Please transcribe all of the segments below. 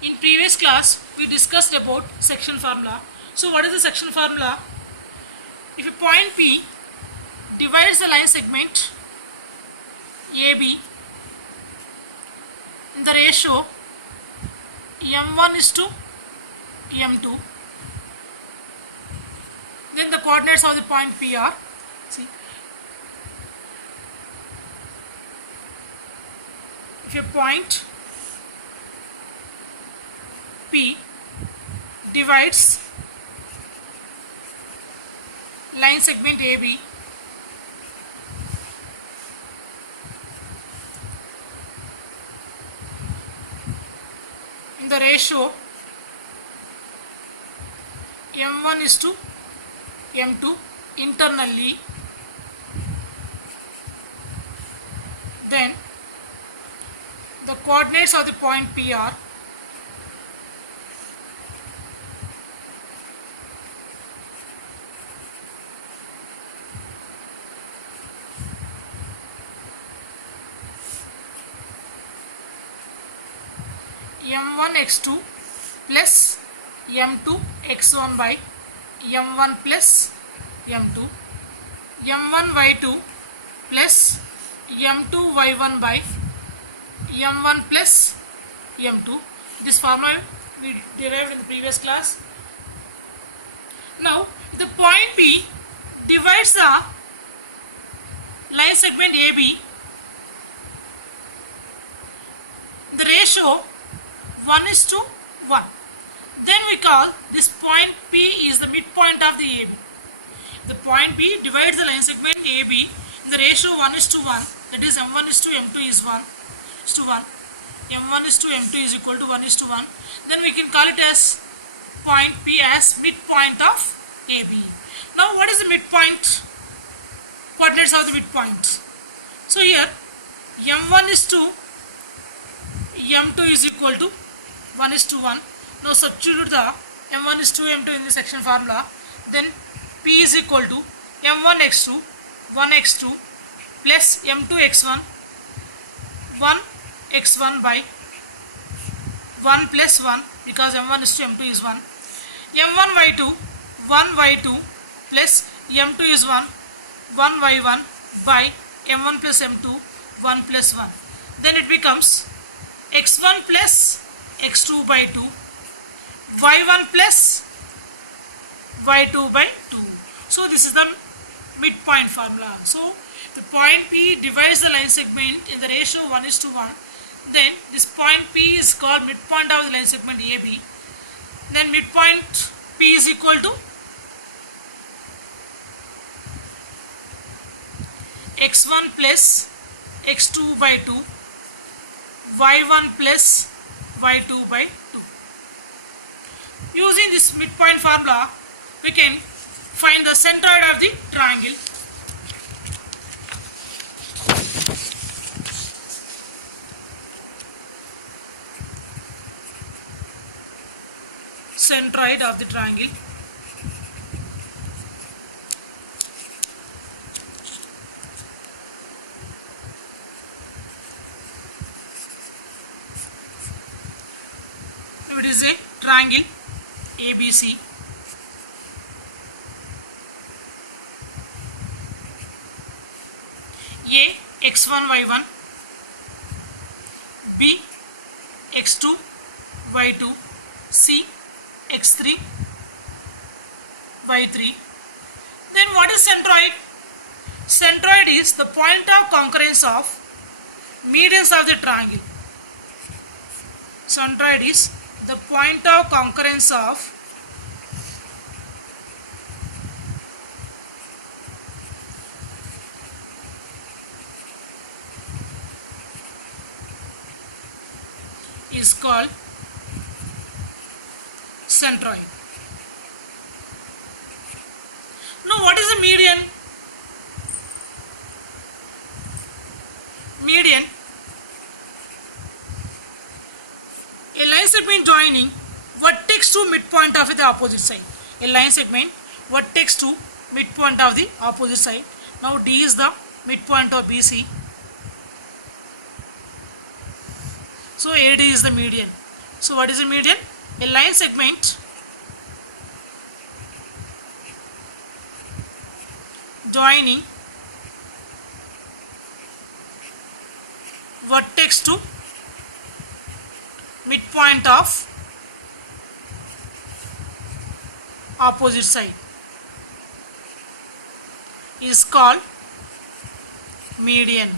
In previous class, we discussed about section formula. So what is the section formula? If a point P divides the line segment AB in the ratio m1 is to m2, then the coordinates of the point P are, see, if a point P divides line segment AB in the ratio m1 is to m2 internally, then the coordinates of the point P are m1 x2 plus m2 x1 by m1 plus m2, m1 y2 plus m2 y1 by m1 plus m2. This formula we derived in the previous class. Now the point P divides the line segment AB in the ratio 1 is to 1. Then we call this point P is the midpoint of the AB. The point P divides the line segment AB in the ratio 1 is to 1, that is m1 is to m2 is 1 is to 1. m1 is to m2 is equal to 1 is to 1. Then we can call it as point P as midpoint of AB. Now what is the midpoint? Coordinates of the midpoint. So here m1 is to m2 is equal to 1 is to 1. Now substitute the m1 is to m2 in the section formula. Then P is equal to m1 x2 1 x2 plus m2 x1 1 x1 by 1 plus 1, because m1 is to m2 is 1. m1 y2 1 y2 plus m2 is 1 1 y1 by m1 plus m2 1 plus 1. Then it becomes x1 plus x2 by 2 y1 plus y2 by 2. So this is the midpoint formula. So the point P divides the line segment in the ratio 1 is to 1. Then this point P is called midpoint of the line segment AB. Then midpoint P is equal to x1 plus x2 by 2 y1 plus y2 by 2. Using this midpoint formula, we can find the centroid of the triangle. Centroid of the triangle. It is a triangle ABC. A x1 y1, B x2 y2, C x3 y3. Then what is centroid? Centroid is the point of concurrence of medians of the triangle. Centroid is the point of concurrence of is called centroid. Now what is the median? Median, a line segment joining vertex to midpoint of the opposite side. A line segment vertex to midpoint of the opposite side. Now D is the midpoint of BC. So AD is the median. So what is a median? A line segment joining vertex to midpoint of opposite side is called median.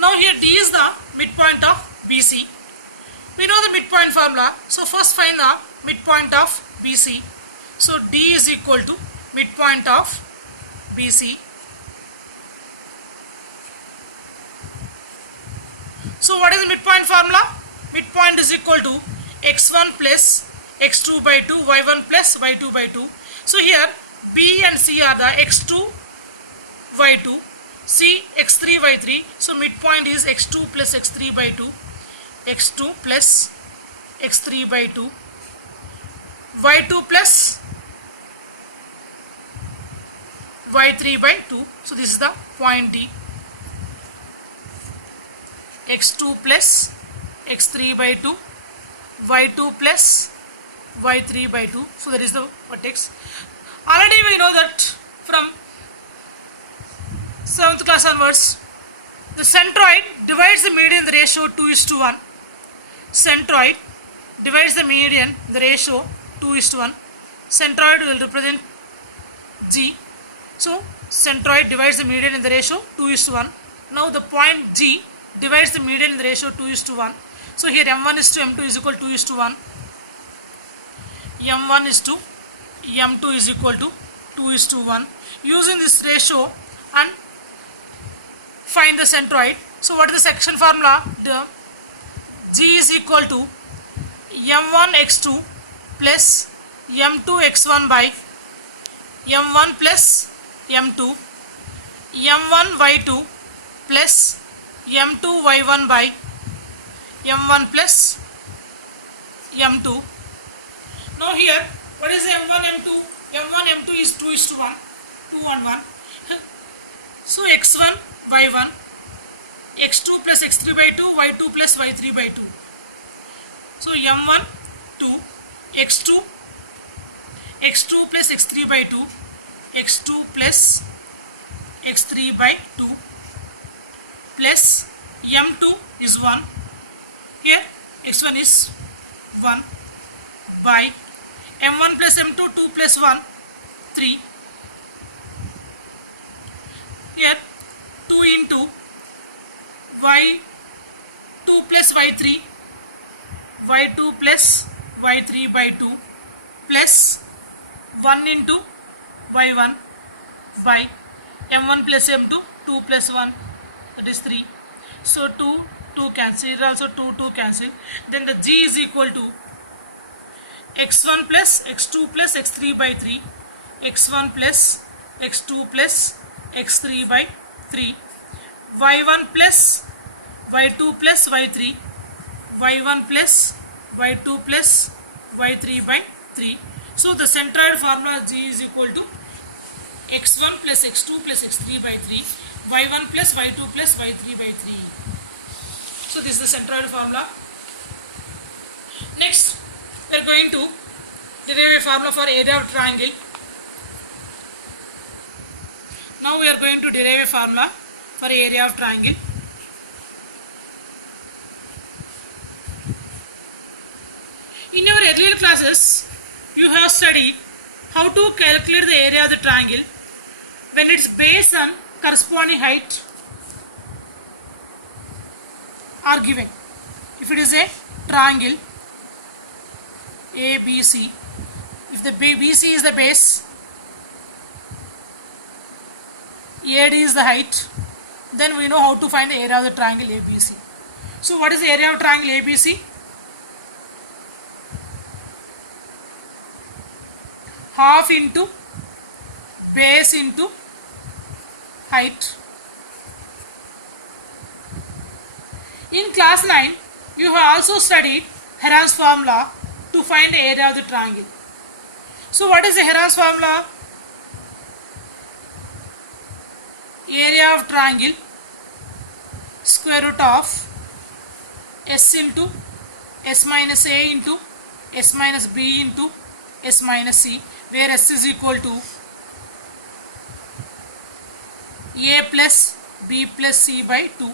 Now here D is the midpoint of BC. We know the midpoint formula. So first find the midpoint of BC. So D is equal to midpoint of BC. So what is the midpoint formula? Midpoint is equal to x1 plus x2 by 2, y1 plus y2 by 2. So here B and C are the x2, y2, C x3, y3. So midpoint is x2 plus x3 by 2, x2 plus x3 by 2, y2 plus y3 by 2. So this is the point D. x2 plus x3 by 2, y2 plus y3 by 2. So that is the vertex. Already we know that from 7th class onwards, the centroid divides the median in the ratio 2:1. Centroid divides the median in the ratio 2:1. Centroid will represent G. So centroid divides the median in the ratio 2:1. Now the point G divides the median in the ratio 2:1. So here M1 is to M2 is equal to 2:1. M1 is to M2 is equal to 2:1. Using this ratio and find the centroid. So what is the section formula? The G is equal to M1 x2 plus M2 x1 by M1 plus M2, M1 y2 plus M2 y1 by M1 plus M2. Now here, what is M1 M2? M1 M2 is 2:1, 2 on 1. So x1 y1, x2 plus x3 by 2, y2 plus y3 by 2. So M1 2, x2, x2 plus x3 by 2, x2 plus x3 by 2 plus M2 is 1. Here x1 is 1 by M1 plus M2, 2 plus 1, 3. Here 2 into y2 plus y3, y2 plus y3 by 2 plus 1 into y1 by M1 plus M2, 2 plus 1, that is 3. So 2 cancel, here also 2 cancel. Then the G is equal to x1 plus x2 plus x3 by 3, x1 plus x2 plus x3 by 3, y1 plus y2 plus y3, y1 plus y2 plus y3 by 3. So the centroid formula G is equal to x1 plus x2 plus x3 by 3, y1 plus y2 plus y3 by 3. So this is the centroid formula. Next, we are going to derive a formula for area of triangle. Now we are going to derive a formula for area of triangle. In your earlier classes, you have studied how to calculate the area of the triangle when its base and corresponding height are given. If it is a triangle ABC, if the BC is the base, AD is the height, then we know how to find the area of the triangle ABC. So what is the area of triangle ABC? Half into base into height. In class 9, you have also studied Heron's formula to find the area of the triangle. So what is the Heron's formula? Area of triangle square root of S into S minus A into S minus B into S minus C, where S is equal to A plus B plus C by 2.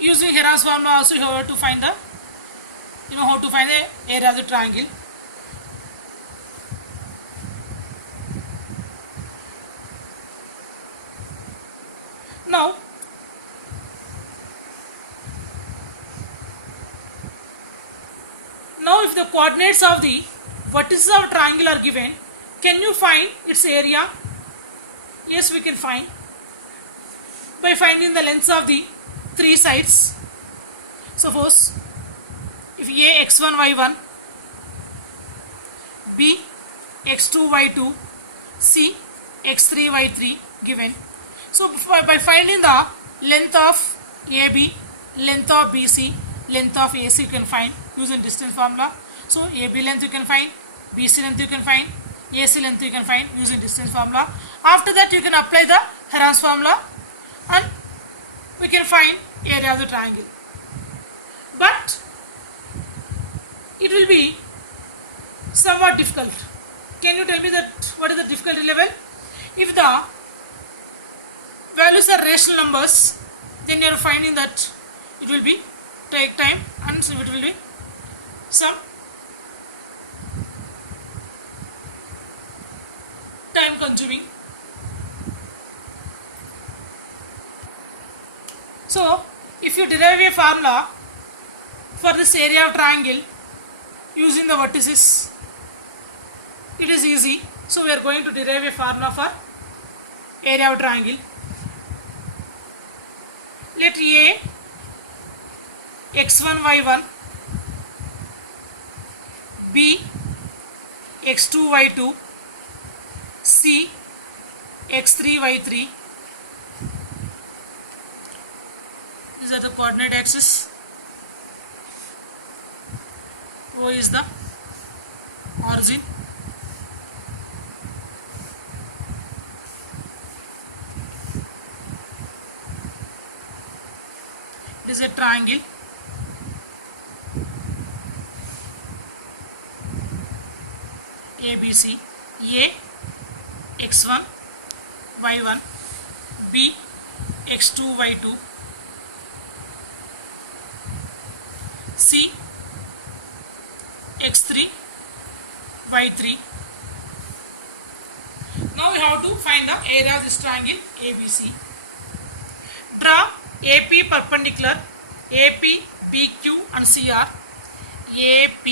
Using Heron's formula also you have to find the, you know how to find the area of the triangle. Now if the coordinates of the vertices of a triangle are given, can you find its area? Yes, we can find by finding the lengths of the three sides. Suppose if A x1 y1, B x2 y2, C x3 y3 given. So by finding the length of AB, length of BC, length of AC you can find using distance formula. So AB length you can find, BC length you can find, AC length you can find using distance formula. After that you can apply the Heron's formula and we can find area of the triangle. But it will be somewhat difficult. Can you tell me that what is the difficulty level? If the values are rational numbers, then you are finding that it will be take time and so it will be some time consuming. So if you derive a formula for this area of triangle using the vertices, it is easy. So we are going to derive a formula for area of triangle. Let A x1 y1, B x2 y2, C x3 y3. These are the coordinate axes. O is the origin. It is a triangle. ABC. A x1 y1, B x2 y2, C x3 y3. Now we have to find the area of this triangle ABC. Draw AP perpendicular, AP, BQ and CR. AP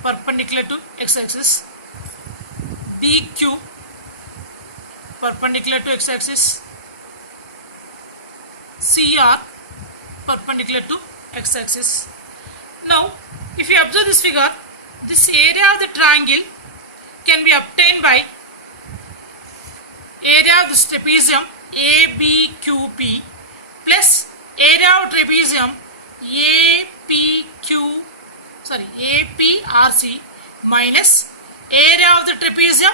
perpendicular to x-axis, BQ perpendicular to x-axis, CR perpendicular to x-axis. Now if you observe this figure, this area of the triangle can be obtained by area of this trapezium ABQP plus area of trapezium APRC minus area of the trapezium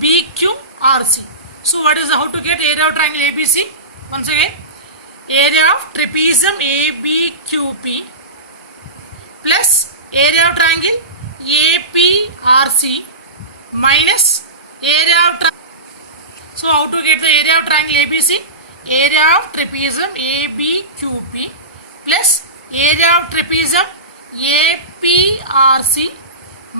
BQRC. So what is how to get area of triangle ABC? Once again, area of trapezium ABQP plus area of triangle APRC minus area of triangle. So how to get the area of triangle ABC? Area of trapezium ABQP plus area of trapezium APRC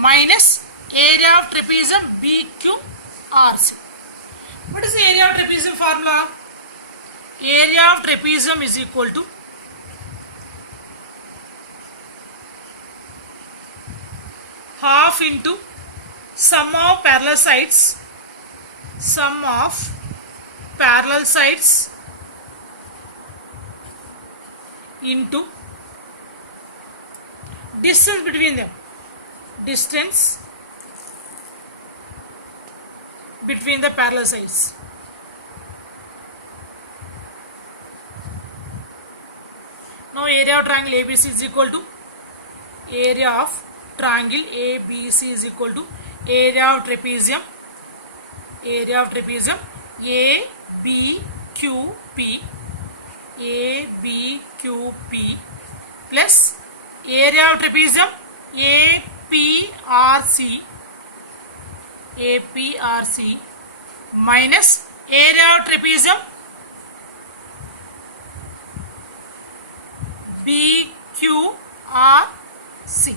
minus area of trapezium BQRC. What is the area of trapezium formula? Area of trapezium is equal to half into sum of parallel sides, sum of parallel sides into distance between them, distance between the parallel sides. Now area of triangle ABC is equal to area of triangle ABC is equal to area of trapezium ABQP ABQP, ABQP plus area of trapezium APRC, APRC minus area of trapezium BQRC.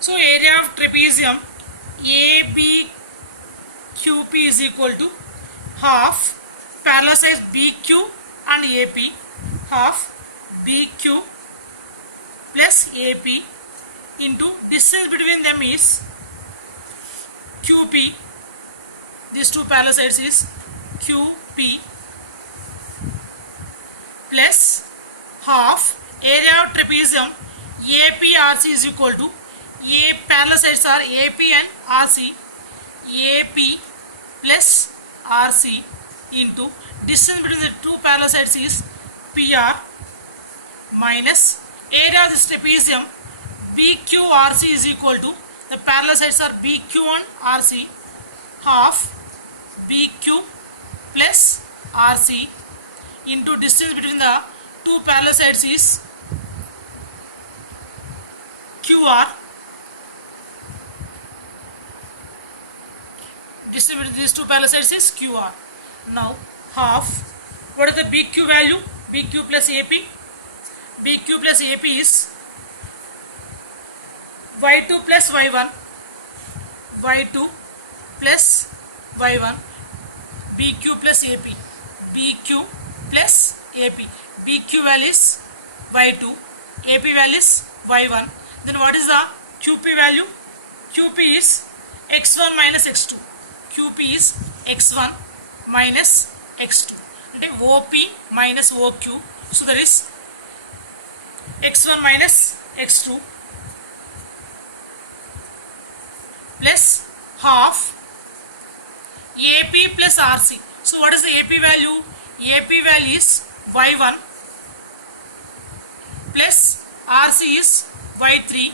So area of trapezium ABQP is equal to half parallel sides BQ and AP, half BQ plus AP into distance between them is QP. These two parallel sides is QP plus half area of trapezium APRC is equal to A parallel sides are AP and RC, AP plus RC into distance between the two parallel sides is PR minus area of this trapezium BQRC is equal to, the parallel sides are BQ and RC, half BQ plus RC into distance between the two parallel sides is QR. Distance between these two parallel sides is QR. Now half, what is the BQ value? BQ plus AP. BQ plus AP is Y2 plus Y1. Y2 plus Y1. BQ plus AP. BQ plus AP. BQ value is Y2. AP value is Y1. Then what is the QP value? QP is X1 minus X2. QP is X1 minus X2. Okay, OP minus OQ. So that is X1 minus X2 plus half AP plus RC. So what is the AP value? AP value is Y1 plus RC is Y3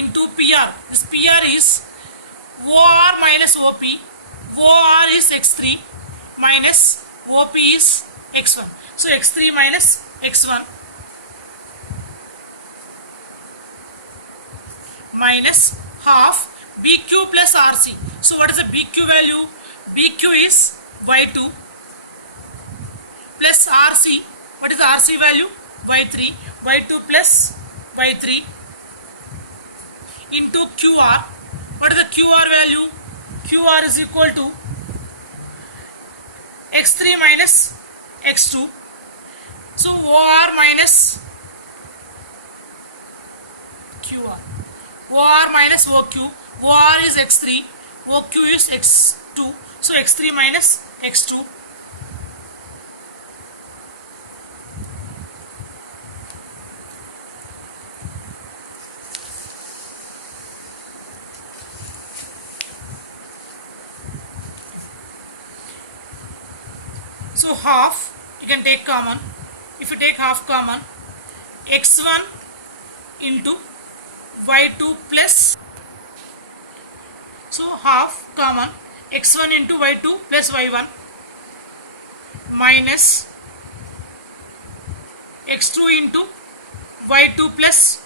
into PR. This PR is OR minus OP. OR is X3 minus OP is X1. So X3 minus X1 minus half BQ plus RC. So what is the BQ value? BQ is Y2 plus RC. What is the RC value? Y3. Y2 plus Y3 into QR. What is the QR value? QR is equal to X3 minus X2. So OR minus QR. OR minus OQ. OR is X3. OQ is X2. So X3 minus X2. So half you can take common. If you take half common, X1 into Y2 plus, so half common, X1 into Y2 plus Y1 minus X2 into Y2 plus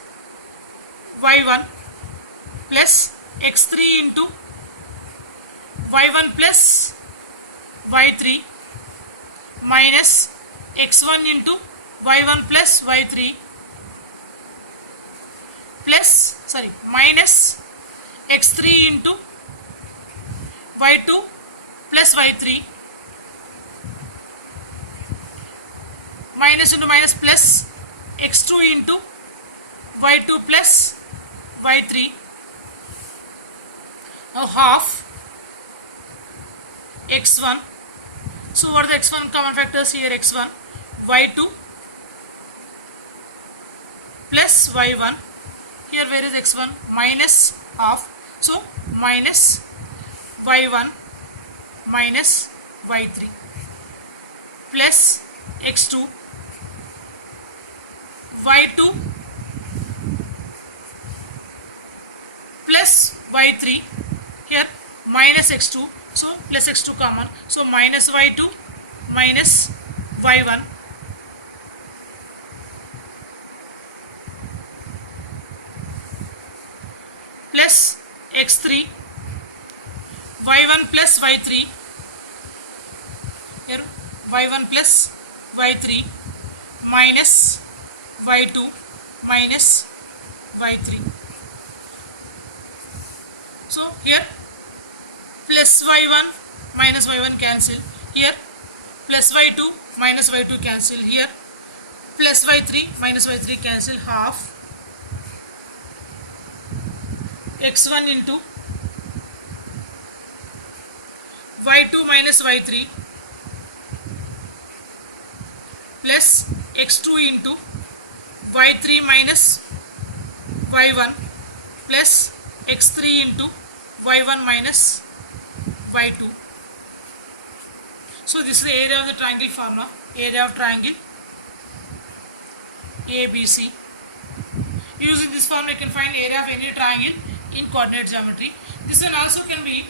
Y1 plus X3 into Y1 plus Y3 minus X1 into Y1 plus Y3 plus, minus X3 into Y2 plus Y3 minus into minus plus X2 into Y2 plus Y3. Now half X1. So what are the X1 common factors here? X1, Y2 plus Y1. Here where is X1? Minus half. So minus Y1 minus Y3 plus X2 y2 plus y3, here minus x2, so plus x2 common, so minus y2 minus y1 plus x3, y1 plus y3, here y1 plus y3 minus y2 minus y3. So here plus y1 minus y1 cancel, here plus y2 minus y2 cancel, here plus y3 minus y3 cancel, half x1 into y2 minus y3 plus x2 into y3 minus y1 plus x3 into y1 minus y2. So this is the area of the triangle formula, area of triangle ABC. Using this formula you can find area of any triangle in coordinate geometry. This one also can be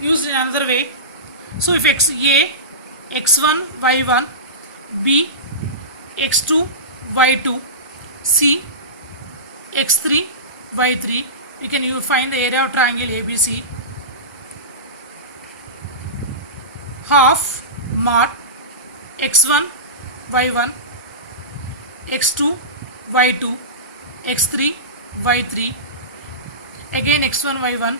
used in another way. So if A, x1, y1, B, x2, y2, C, x3, y3, you can find the area of triangle ABC. Half mod x1, y1, x2, y2, x3, y3, again x1, y1.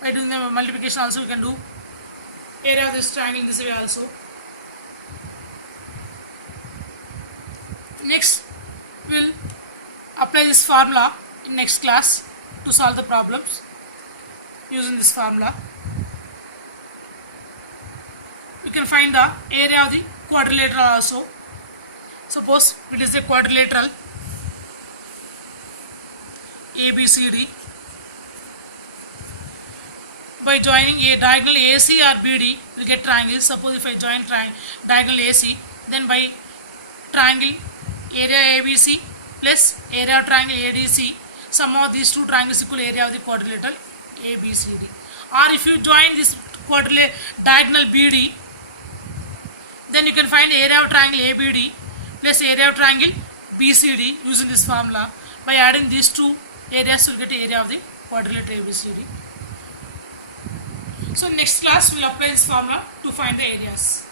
By doing the multiplication also we can do area of this triangle in this way also. Next we will apply this formula in next class to solve the problems using this formula. We can find the area of the quadrilateral also. Suppose it is a quadrilateral ABCD. By joining a diagonal AC or BD, we will get triangle. Suppose if I join diagonal AC, then by triangle area ABC plus area of triangle ADC, sum of these two triangles equal area of the quadrilateral ABCD. Or if you join this diagonal BD, then you can find area of triangle ABD plus area of triangle BCD using this formula. By adding these two areas, you will get area of the quadrilateral ABCD. So next class we will apply this formula to find the areas.